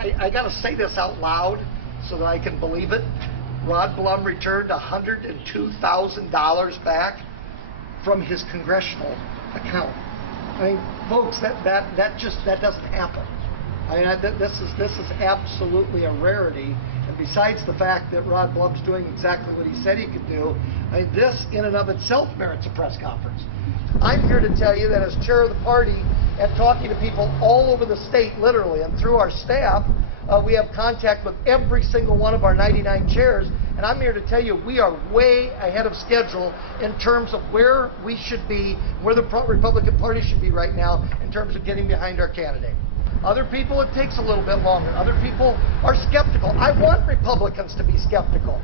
I got to say this out loud so that I can believe it. Rod Blum returned $102,000 back from his congressional account. I mean, folks, that doesn't happen. I mean, this is absolutely a rarity. And besides the fact that Rod Blum's doing exactly what he said he could do, I mean, this in and of itself merits a press conference. I'm here to tell you that as chair of the party and talking to people all over the state, literally, and through our staff, we have contact with every single one of our 99 chairs, and I'm here to tell you we are way ahead of schedule in terms of where we should be, where the Republican Party should be right now in terms of getting behind our candidate. Other people, it takes a little bit longer. Other people are skeptical. I want Republicans to be skeptical.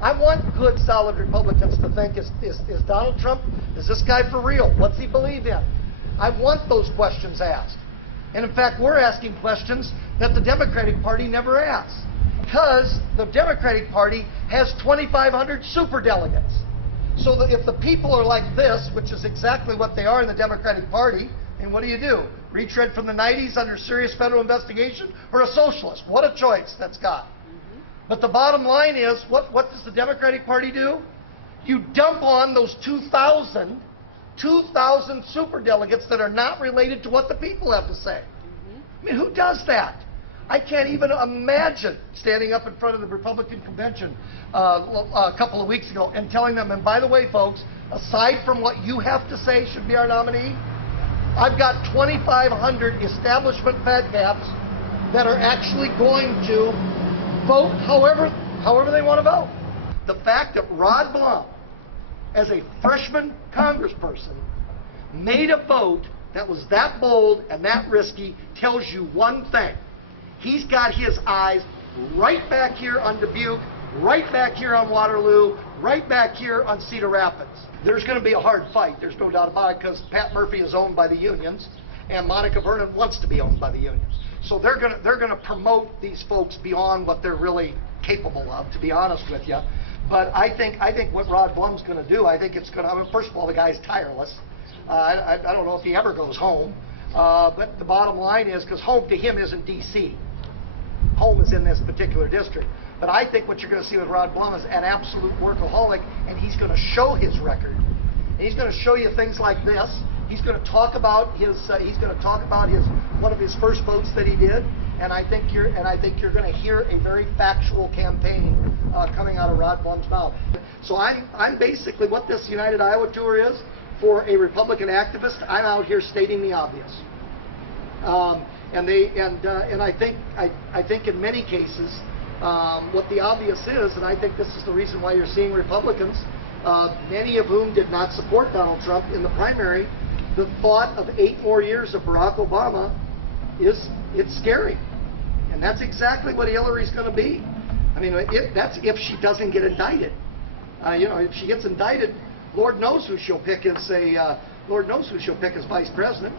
I want good, solid Republicans to think, is Donald Trump, is this guy for real? What's he believe in? I want those questions asked. And in fact, we're asking questions that the Democratic Party never asks. Because the Democratic Party has 2,500 superdelegates. So that if the people are like this, which is exactly what they are in the Democratic Party, and what do? Retread from the 90s under serious federal investigation, or a socialist? What a choice that's got. But the bottom line is, what does the Democratic Party do? You dump on those 2,000 superdelegates that are not related to what the people have to say. I mean, who does that? I can't even imagine standing up in front of the Republican convention a couple of weeks ago and telling them, and by the way, folks, aside from what you have to say should be our nominee, I've got 2,500 establishment fat caps that are actually going to vote however they want to vote. The fact that Rod Blum, as a freshman congressperson, made a vote that was that bold and that risky tells you one thing. He's got his eyes right back here on Dubuque, right back here on Waterloo, right back here on Cedar Rapids. There's going to be a hard fight, there's no doubt about it, because Pat Murphy is owned by the unions, and Monica Vernon wants to be owned by the unions. So they're going to promote these folks beyond what they're really capable of, to be honest with you. But I think what Rod Blum's going to do, I think it's going to, I mean, first of all, the guy's tireless. I don't know if he ever goes home. But the bottom line is, because home to him isn't D.C. Home is in this particular district. But I think what you're going to see with Rod Blum is an absolute workaholic, and he's going to show his record. And he's going to show you things like this. He's going to talk about his. One of his first votes that he did. And I think you're going to hear a very factual campaign coming out of Rod Blum's mouth. So I'm basically what this United Iowa Tour is for a Republican activist. I'm out here stating the obvious. And I think in many cases what the obvious is, and I think this is the reason why you're seeing Republicans, many of whom did not support Donald Trump in the primary. The thought of 8 more years of Barack Obama it's scary. And that's exactly what Hillary's going to be. I mean, that's if she doesn't get indicted. If she gets indicted, Lord knows who she'll pick as vice president.